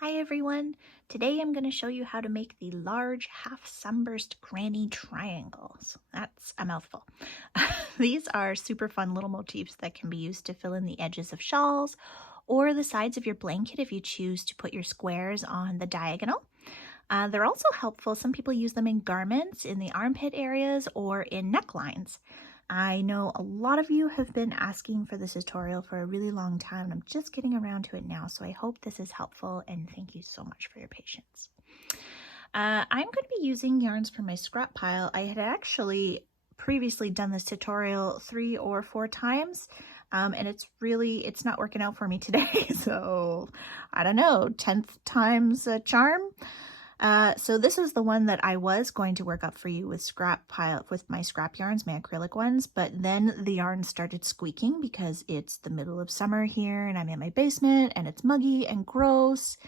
Hi everyone! Today I'm going to show you how to make the large half sunburst granny triangles. That's a mouthful. These are super fun little motifs that can be used to fill in the edges of shawls or the sides of your blanket if you choose to put your squares on the diagonal. They're also helpful. Some people use them in garments, in the armpit areas, or in necklines. I know a lot of you have been asking for this tutorial for a really long time, and I'm just getting around to it now, so I hope this is helpful, and thank you so much for your patience. I'm going to be using yarns from my scrap pile. I had actually previously done this tutorial 3 or 4 times, and it's not working out for me today, so I don't know, 10th time's a charm. So this is the one that I was going to work up for you with my scrap yarns, my acrylic ones, but then the yarn started squeaking because it's the middle of summer here and I'm in my basement and it's muggy and gross,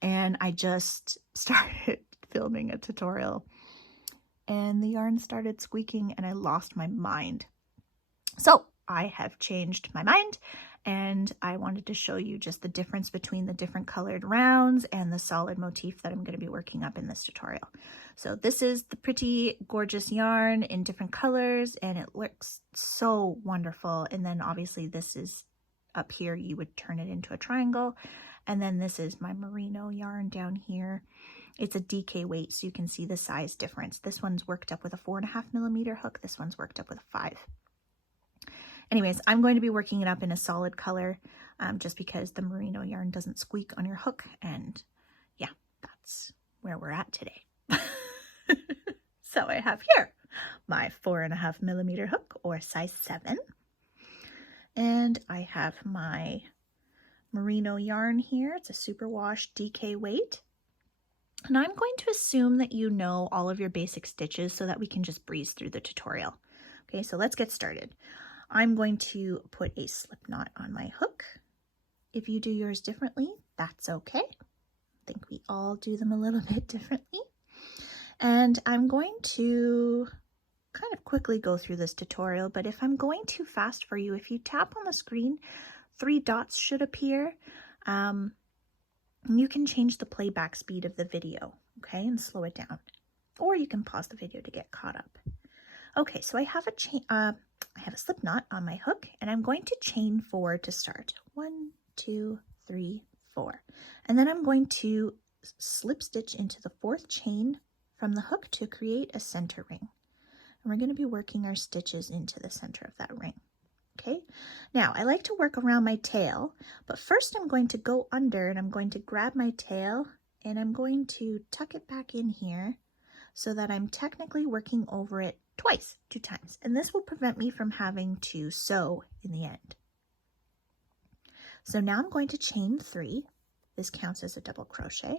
and I just started filming a tutorial and the yarn started squeaking and I lost my mind. So I have changed my mind, and I wanted to show you just the difference between the different colored rounds and the solid motif that I'm going to be working up in this tutorial. So this is the pretty gorgeous yarn in different colors, and it looks so wonderful. And then obviously this is up here, you would turn it into a triangle. And then this is my merino yarn down here. It's a DK weight, so you can see the size difference. This one's worked up with a 4.5mm hook. This one's worked up with a 5. Anyways, I'm going to be working it up in a solid color just because the merino yarn doesn't squeak on your hook. And yeah, that's where we're at today. So I have here my 4.5mm hook, or size 7. And I have my merino yarn here. It's a superwash DK weight. And I'm going to assume that you know all of your basic stitches so that we can just breeze through the tutorial. Okay, so let's get started. I'm going to put a slip knot on my hook. If you do yours differently, that's okay. I think we all do them a little bit differently. And I'm going to kind of quickly go through this tutorial, but if I'm going too fast for you, if you tap on the screen, 3 dots should appear. You can change the playback speed of the video, okay, and slow it down. Or you can pause the video to get caught up. Okay, so I have a slip knot on my hook, and I'm going to chain 4 to start. 1, 2, 3, 4. And then I'm going to slip stitch into the 4th chain from the hook to create a center ring. And we're going to be working our stitches into the center of that ring. Okay, now I like to work around my tail, but first I'm going to go under and I'm going to grab my tail and I'm going to tuck it back in here so that I'm technically working over it twice, 2 times, and this will prevent me from having to sew in the end. So now I'm going to chain 3. This counts as a double crochet.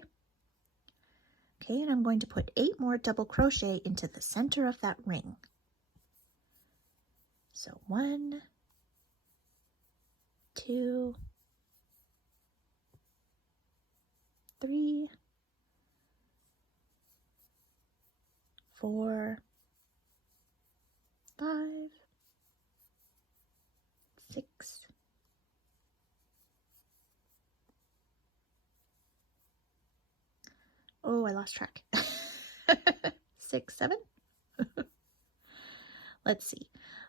Okay, and I'm going to put 8 more double crochet into the center of that ring. So 1, 2, 3, 4, 5, 6, oh, I lost track. 6, 7. Let's see.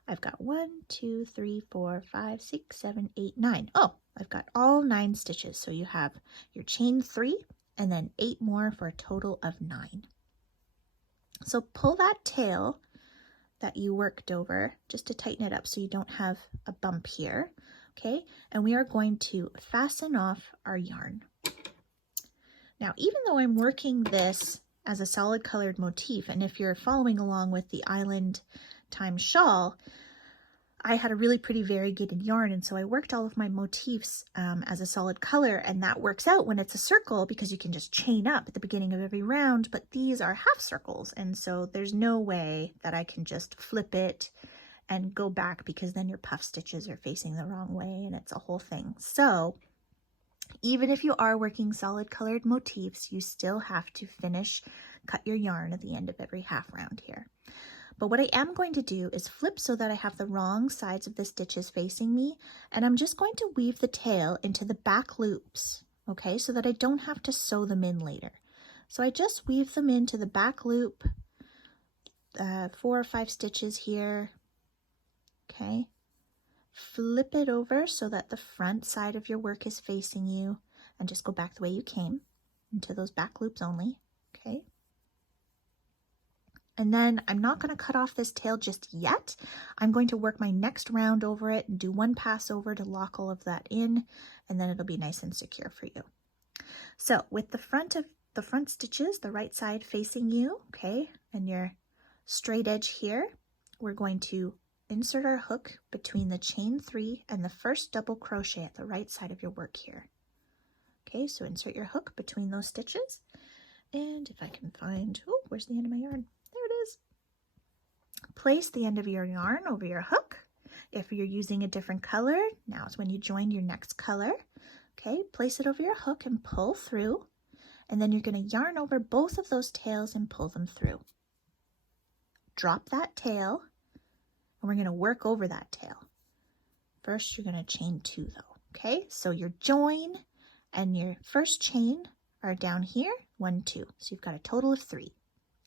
I've got 1, 2, 3, 4, 5, 6, 7, 8, 9. Oh, I've got all 9 stitches. So you have your chain 3 and then 8 more for a total of 9. So pull that tail that you worked over just to tighten it up so you don't have a bump here. Okay, and we are going to fasten off our yarn. Now, even though I'm working this as a solid colored motif, and if you're following along with the Island Time shawl, I had a really pretty variegated yarn, and so I worked all of my motifs as a solid color, and that works out when it's a circle because you can just chain up at the beginning of every round, but these are half circles, and so there's no way that I can just flip it and go back because then your puff stitches are facing the wrong way and it's a whole thing. So even if you are working solid colored motifs, you still have to cut your yarn at the end of every half round here. But what I am going to do is flip so that I have the wrong sides of the stitches facing me, and I'm just going to weave the tail into the back loops okay, so that I don't have to sew them in later. So I just weave them into the back loop, 4 or 5 stitches here, okay. Flip it over so that the front side of your work is facing you, and just go back the way you came into those back loops only, okay. And then I'm not going to cut off this tail just yet. I'm going to work my next round over it and do one pass over to lock all of that in, and then it'll be nice and secure for you. So with the front stitches, the right side facing you, okay, and your straight edge here, we're going to insert our hook between the chain 3 and the first double crochet at the right side of your work here. Okay, so insert your hook between those stitches, and if I can find, oh, where's the end of my yarn? There it is. Place the end of your yarn over your hook. If you're using a different color, now is when you join your next color. Okay, place it over your hook and pull through, and then you're going to yarn over both of those tails and pull them through. Drop that tail, and we're going to work over that tail. First, you're going to chain 2 though, okay? So your join and your first chain are down here, 1, 2. So you've got a total of 3.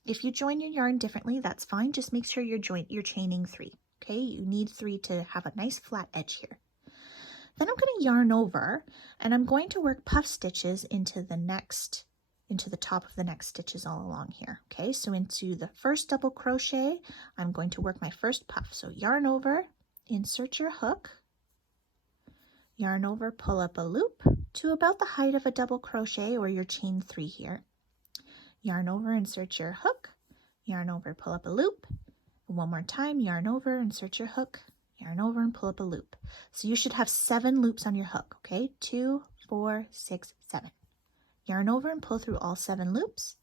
If you join your yarn differently, that's fine. Just make sure you're chaining 3, okay? You need 3 to have a nice flat edge here. Then I'm going to yarn over, and I'm going to work puff stitches into the top of the next stitches all along here. Okay, so into the first double crochet, I'm going to work my first puff. So yarn over, insert your hook, yarn over, pull up a loop to about the height of a double crochet or your chain 3 here. Yarn over, insert your hook, yarn over, pull up a loop. And one more time, yarn over, insert your hook, yarn over, and pull up a loop. So you should have 7 loops on your hook, okay? 2, 4, 6, 7. Yarn over and pull through all 7 loops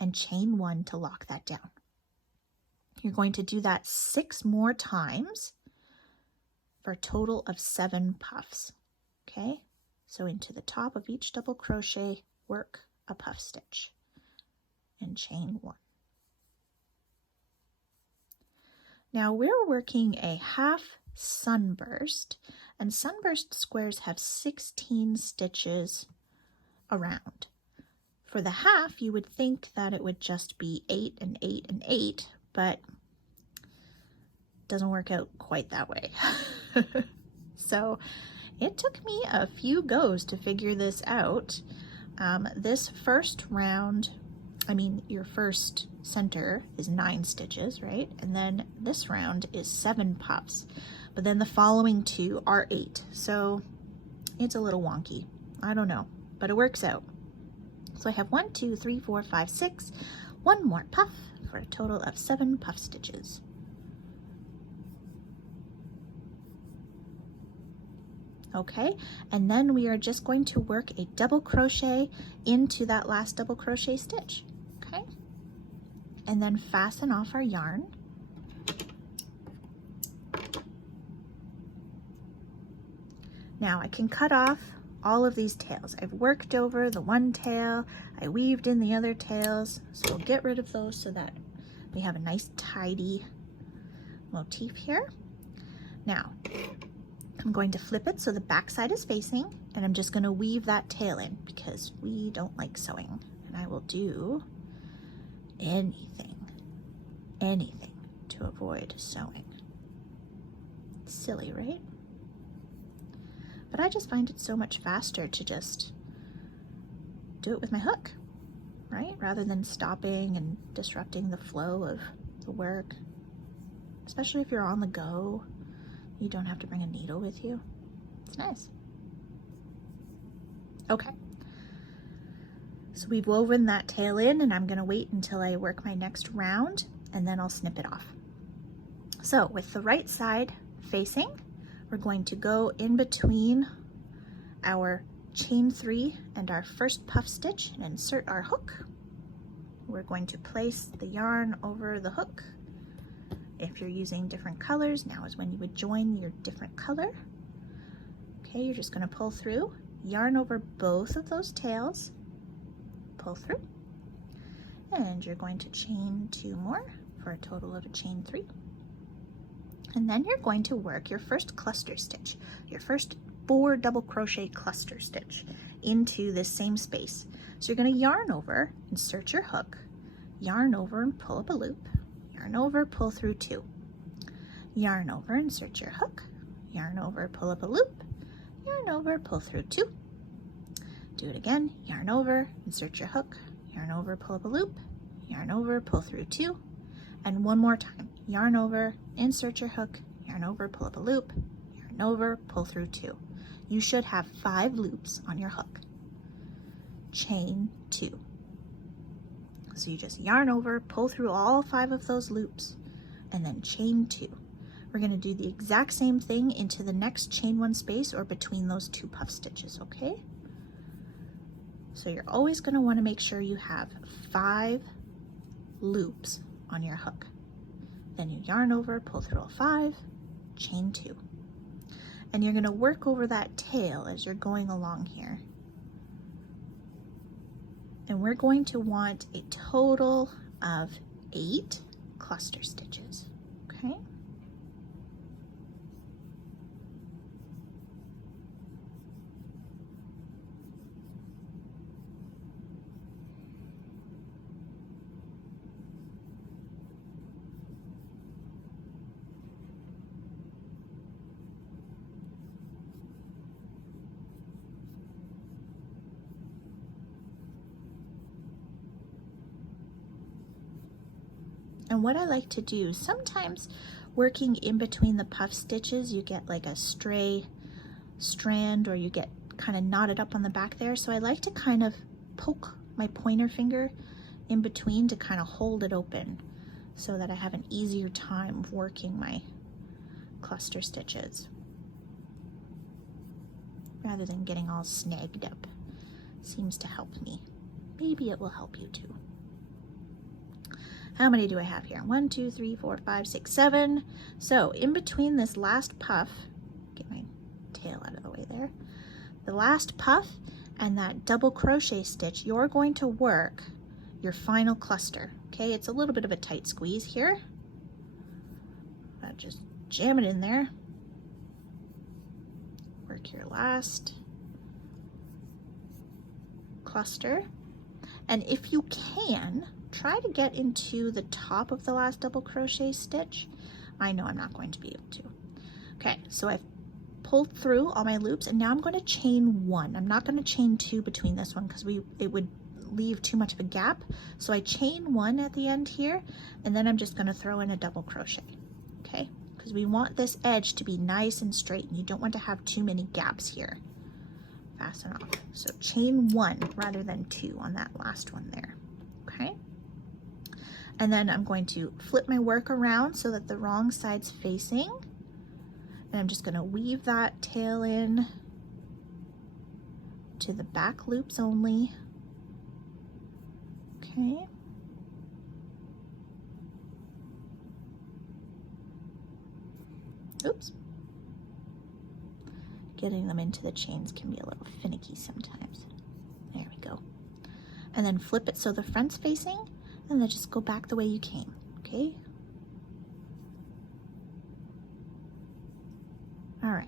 and chain 1 to lock that down. You're going to do that 6 more times for a total of 7 puffs, okay? So into the top of each double crochet, work a puff stitch and chain 1. Now we're working a half sunburst, and sunburst squares have 16 stitches around. For the half, you would think that it would just be 8 and 8 and 8, but it doesn't work out quite that way. So it took me a few goes to figure this out. This first round, your first center is 9 stitches, right? And then this round is 7 puffs, but then the following 2 are 8. So it's a little wonky. I don't know, but it works out. So I have 1, 2, 3, 4, 5, 6, 1 more puff for a total of 7 puff stitches. Okay, and then we are just going to work a double crochet into that last double crochet stitch, okay? And then fasten off our yarn. Now I can cut off all of these tails. I've worked over the one tail, I weaved in the other tails, so we'll get rid of those so that we have a nice tidy motif here. Now, I'm going to flip it so the back side is facing, and I'm just going to weave that tail in because we don't like sewing. And I will do anything to avoid sewing. It's silly, right? But I just find it so much faster to just do it with my hook, right? Rather than stopping and disrupting the flow of the work. Especially if you're on the go, you don't have to bring a needle with you. It's nice. Okay. So we've woven that tail in, and I'm gonna wait until I work my next round, and then I'll snip it off. So with the right side facing, we're going to go in between our chain 3 and our first puff stitch and insert our hook. We're going to place the yarn over the hook. If you're using different colors, now is when you would join your different color. Okay, you're just going to pull through, yarn over both of those tails, pull through, and you're going to chain 2 more for a total of a chain 3. And then you're going to work your first cluster stitch, your first 4 double crochet cluster stitch into this same space. So you're going to yarn over, insert your hook, yarn over and pull up a loop, yarn over, pull through 2. Yarn over, insert your hook, yarn over, pull up a loop, yarn over, pull through 2. Do it again, yarn over, insert your hook, yarn over, pull up a loop, yarn over, pull through 2, and one more time, yarn over, insert your hook, yarn over, pull up a loop, yarn over, pull through 2. You should have 5 loops on your hook. Chain 2. So you just yarn over, pull through all 5 of those loops, and then chain 2. We're going to do the exact same thing into the next chain 1 space or between those 2 puff stitches, okay? So you're always going to want to make sure you have 5 loops on your hook. Then you yarn over, pull through all 5, chain 2. And you're going to work over that tail as you're going along here. And we're going to want a total of 8 cluster stitches, okay? And what I like to do, sometimes working in between the puff stitches, you get like a stray strand or you get kind of knotted up on the back there. So I like to kind of poke my pointer finger in between to kind of hold it open so that I have an easier time working my cluster stitches rather than getting all snagged up. Seems to help me. Maybe it will help you too. How many do I have here? 1, 2, 3, 4, 5, 6, 7. So in between this last puff, get my tail out of the way there, the last puff and that double crochet stitch, you're going to work your final cluster. Okay, it's a little bit of a tight squeeze here. I'll just jam it in there. Work your last cluster. And if you can, try to get into the top of the last double crochet stitch. I know I'm not going to be able to. Okay, so I've pulled through all my loops and now I'm going to chain 1. I'm not going to chain 2 between this one because it would leave too much of a gap. So I chain 1 at the end here and then I'm just going to throw in a double crochet. Okay, because we want this edge to be nice and straight and you don't want to have too many gaps here. Fasten off. So chain 1 rather than 2 on that last one there. Okay. And then I'm going to flip my work around so that the wrong side's facing. And I'm just going to weave that tail in to the back loops only. Okay. Oops. Getting them into the chains can be a little finicky sometimes. There we go. And then flip it so the front's facing. And then just go back the way you came, okay? All right,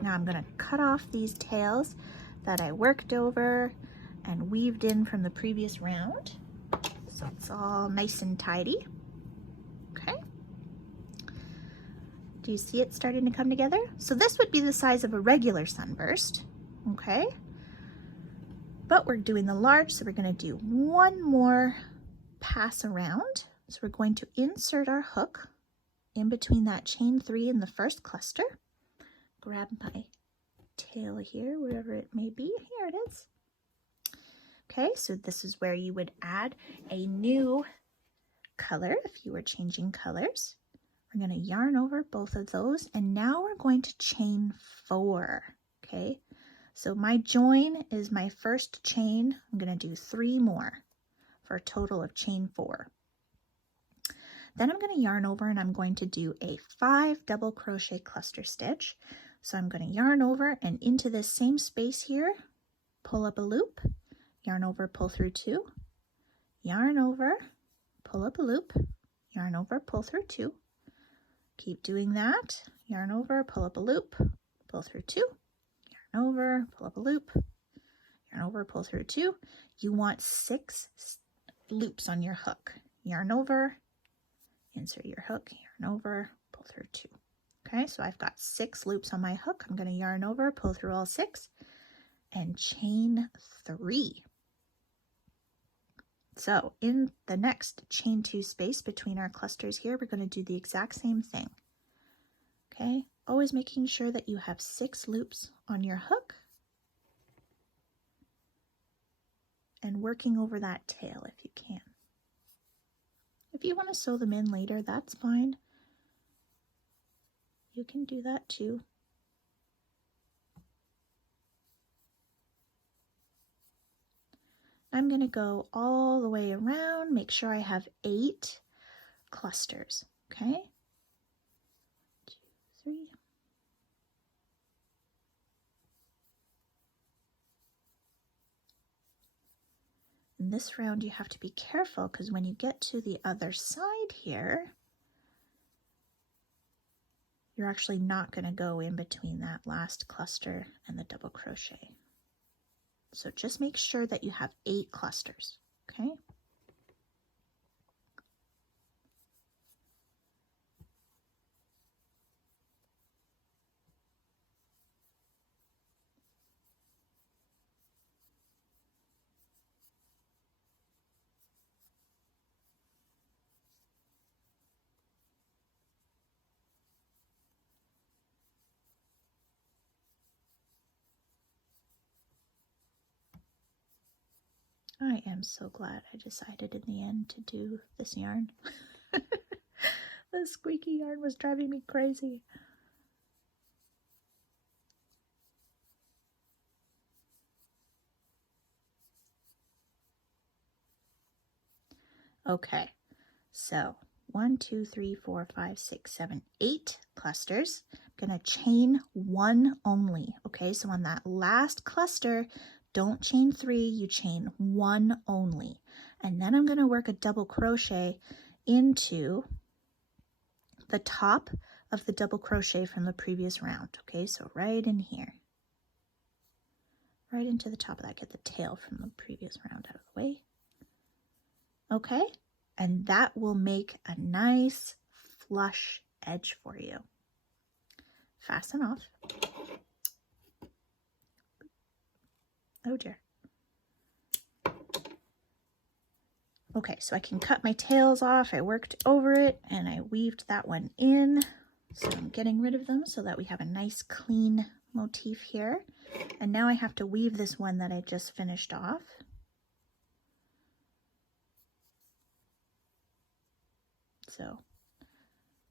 now I'm gonna cut off these tails that I worked over and weaved in from the previous round. So it's all nice and tidy, okay? Do you see it starting to come together? So this would be the size of a regular sunburst, okay? But we're doing the large, so we're gonna do one more pass around. So we're going to insert our hook in between that chain 3 and the first cluster. Grab my tail here, wherever it may be. Here it is. Okay, so this is where you would add a new color if you were changing colors. We're going to yarn over both of those and now we're going to chain 4. Okay, so my join is my first chain. I'm going to do 3 more for a total of chain 4. Then I'm going to yarn over and I'm going to do a 5 double crochet cluster stitch. So I'm going to yarn over and into this same space here, pull up a loop, yarn over, pull through 2, yarn over, pull up a loop, yarn over, pull through 2. Keep doing that. Yarn over, pull up a loop, pull through 2, yarn over, pull up a loop, yarn over, pull through 2. You want 6 loops on your hook. Yarn over, insert your hook, yarn over, pull through 2. Okay, so I've got 6 loops on my hook. I'm going to yarn over, pull through all 6, and chain 3. So in the next chain 2 space between our clusters here, we're going to do the exact same thing. Okay, always making sure that you have 6 loops on your hook and working over that tail if you can. If you want to sew them in later, that's fine. You can do that too. I'm going to go all the way around, make sure I have 8 clusters, okay? 2, 3. In this round, you have to be careful because when you get to the other side here, you're actually not going to go in between that last cluster and the double crochet. So just make sure that you have 8 clusters, okay? I am so glad I decided in the end to do this yarn. The squeaky yarn was driving me crazy. Okay, so 1, 2, 3, 4, 5, 6, 7, 8 clusters. I'm going to chain 1 only. Okay, so on that last cluster, don't chain 3, you chain 1 only. And then I'm going to work a double crochet into the top of the double crochet from the previous round. Okay, so right in here. Right into the top of that, get the tail from the previous round out of the way. Okay, and that will make a nice flush edge for you. Fasten off. Oh dear. Okay, so I can cut my tails off. I worked over it and I weaved that one in. So I'm getting rid of them so that we have a nice clean motif here. And now I have to weave this one that I just finished off. So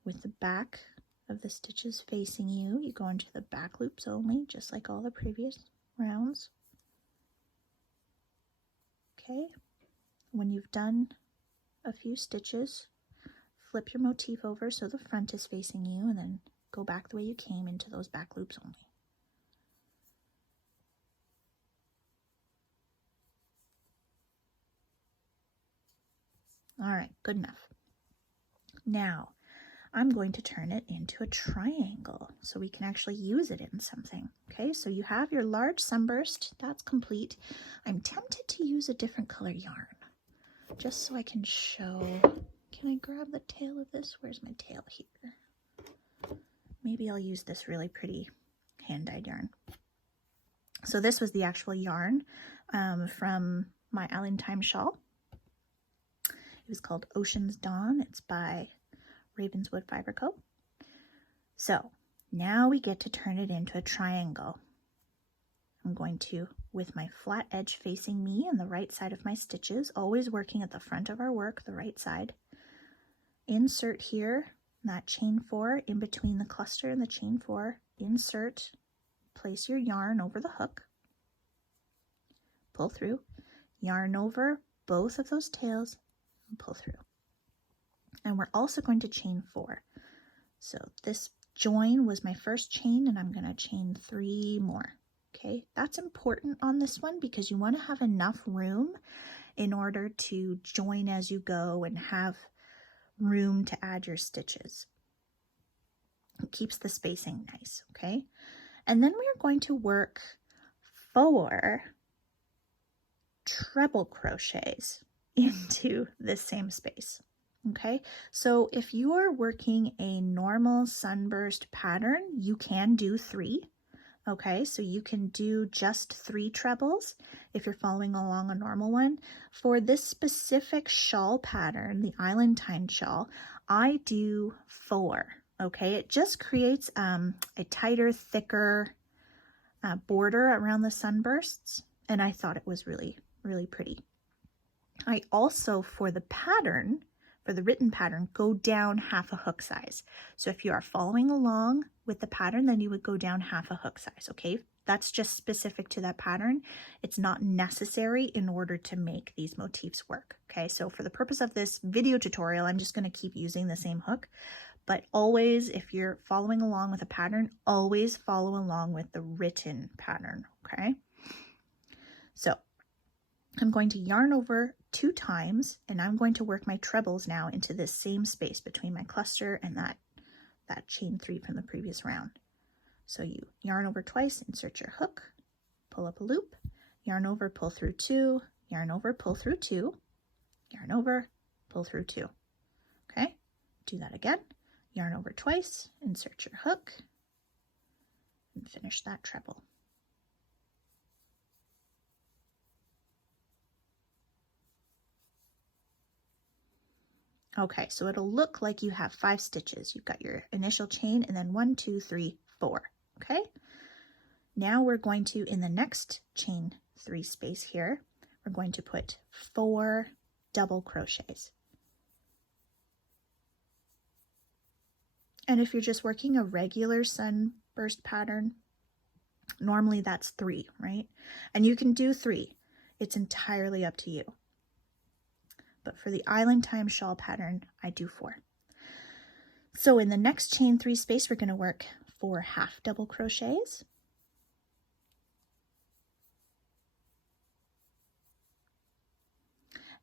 with the back of the stitches facing you, you go into the back loops only, just like all the previous rounds. Okay, when you've done a few stitches, flip your motif over so the front is facing you, and then go back the way you came into those back loops only. All right, good enough. Now, I'm going to turn it into a triangle so we can actually use it in something. Okay, so you have your large sunburst, that's complete. I'm tempted to use a different color yarn just so I can show. Can I grab the tail of this? Where's my tail here? Maybe I'll use this really pretty hand-dyed yarn. So this was the actual yarn from my Island Time shawl. It was called Ocean's Dawn. It's by Ravenswood Fiber Co. So now we get to turn it into a triangle. I'm going to, with my flat edge facing me and the right side of my stitches, always working at the front of our work, the right side, insert here, that chain 4 in between the cluster and the chain 4, insert, place your yarn over the hook, pull through, yarn over both of those tails, and pull through. And we're also going to chain 4. So this join was my first chain, and I'm going to chain 3 more. Okay, that's important on this one because you want to have enough room in order to join as you go and have room to add your stitches. It keeps the spacing nice, okay? And then we're going to work 4 treble crochets into this same space. Okay, so if you are working a normal sunburst pattern, you can do 3. Okay, so you can do just 3 trebles if you're following along a normal one. For this specific shawl pattern, the Island Time shawl, I do 4. Okay, it just creates a tighter, thicker border around the sunbursts, and I thought it was really, really pretty. I also, for the pattern, for the written pattern, go down half a hook size. So if you are following along with the pattern, then you would go down half a hook size, okay? That's just specific to that pattern. It's not necessary in order to make these motifs work, okay? So for the purpose of this video tutorial, I'm just gonna keep using the same hook, but always, if you're following along with a pattern, always follow along with the written pattern, okay? So I'm going to yarn over 2 times, and I'm going to work my trebles now into this same space between my cluster and that chain 3 from the previous round. So you yarn over twice, insert your hook, pull up a loop, yarn over, pull through 2, yarn over, pull through 2, yarn over, pull through 2. Okay, do that again. Yarn over twice, insert your hook, and finish that treble. Okay, so it'll look like you have 5 stitches. You've got your initial chain and then 1, 2, 3, 4. Okay, now we're going to, in the next chain 3 space here, we're going to put 4 double crochets. And if you're just working a regular sunburst pattern, normally that's 3, right? And you can do 3. It's entirely up to you. But for the Island Time shawl pattern, I do 4. So in the next chain 3 space, we're going to work 4 half double crochets.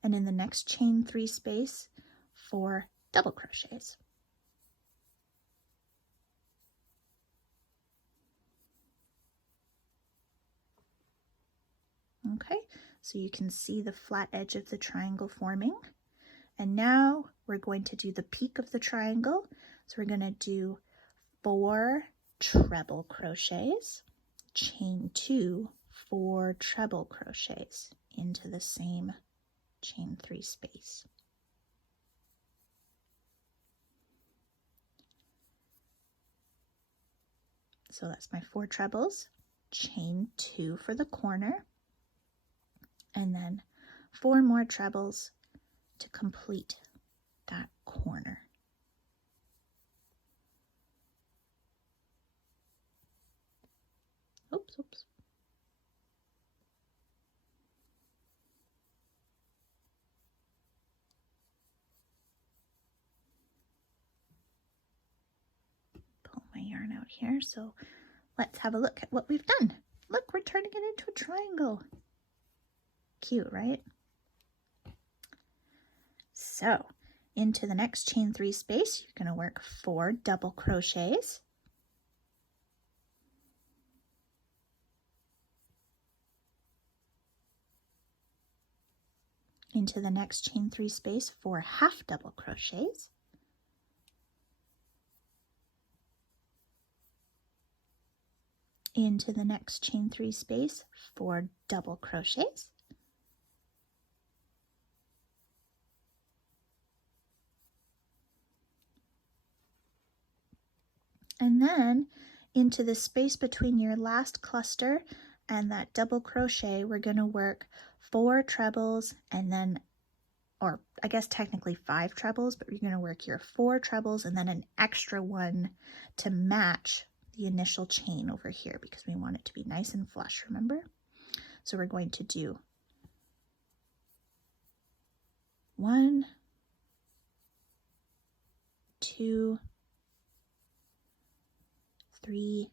And in the next chain 3 space, 4 double crochets. Okay, so you can see the flat edge of the triangle forming. And now we're going to do the peak of the triangle. So we're going to do 4 treble crochets, chain 2, 4 treble crochets into the same chain 3 space. So that's my 4 trebles, chain 2 for the corner, and then 4 more trebles to complete that corner. Oops. Pull my yarn out here. So let's have a look at what we've done. Look, we're turning it into a triangle. Cute, right? So into the next chain 3 space, you're going to work 4 double crochets. Into the next chain 3 space, 4 half double crochets. Into the next chain 3 space, 4 double crochets. And then into the space between your last cluster and that double crochet, we're going to work 4 trebles and then, or I guess technically 5 trebles, but you're going to work your 4 trebles and then an extra one to match the initial chain over here because we want it to be nice and flush, remember? So we're going to do 1, 2, 3,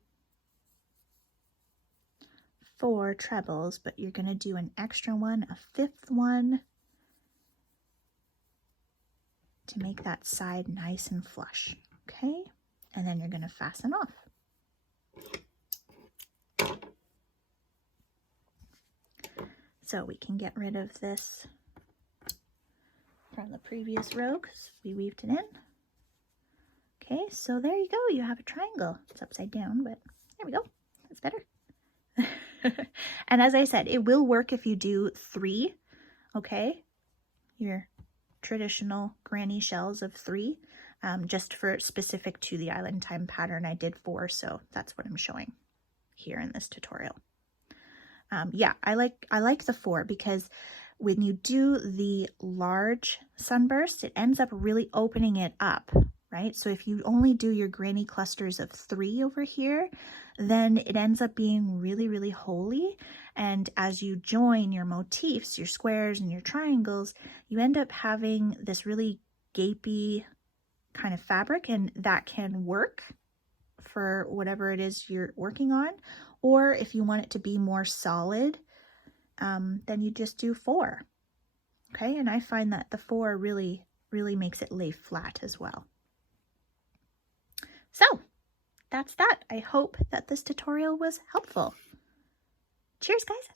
4 trebles, but you're going to do an extra one, a 5th one, to make that side nice and flush, okay? And then you're going to fasten off. So we can get rid of this from the previous row because we weaved it in. Okay, so there you go. You have a triangle. It's upside down, but there we go. That's better. And as I said, it will work if you do 3, okay? Your traditional granny shells of 3, just for specific to the Island Time pattern. I did 4, so that's what I'm showing here in this tutorial. Yeah, I like the 4 because when you do the large sunburst, it ends up really opening it up, right? So if you only do your granny clusters of 3 over here, then it ends up being really, really holy. And as you join your motifs, your squares and your triangles, you end up having this really gapey kind of fabric, and that can work for whatever it is you're working on. Or if you want it to be more solid, then you just do 4. Okay, and I find that the 4 really makes it lay flat as well. So that's that. I hope that this tutorial was helpful. Cheers, guys.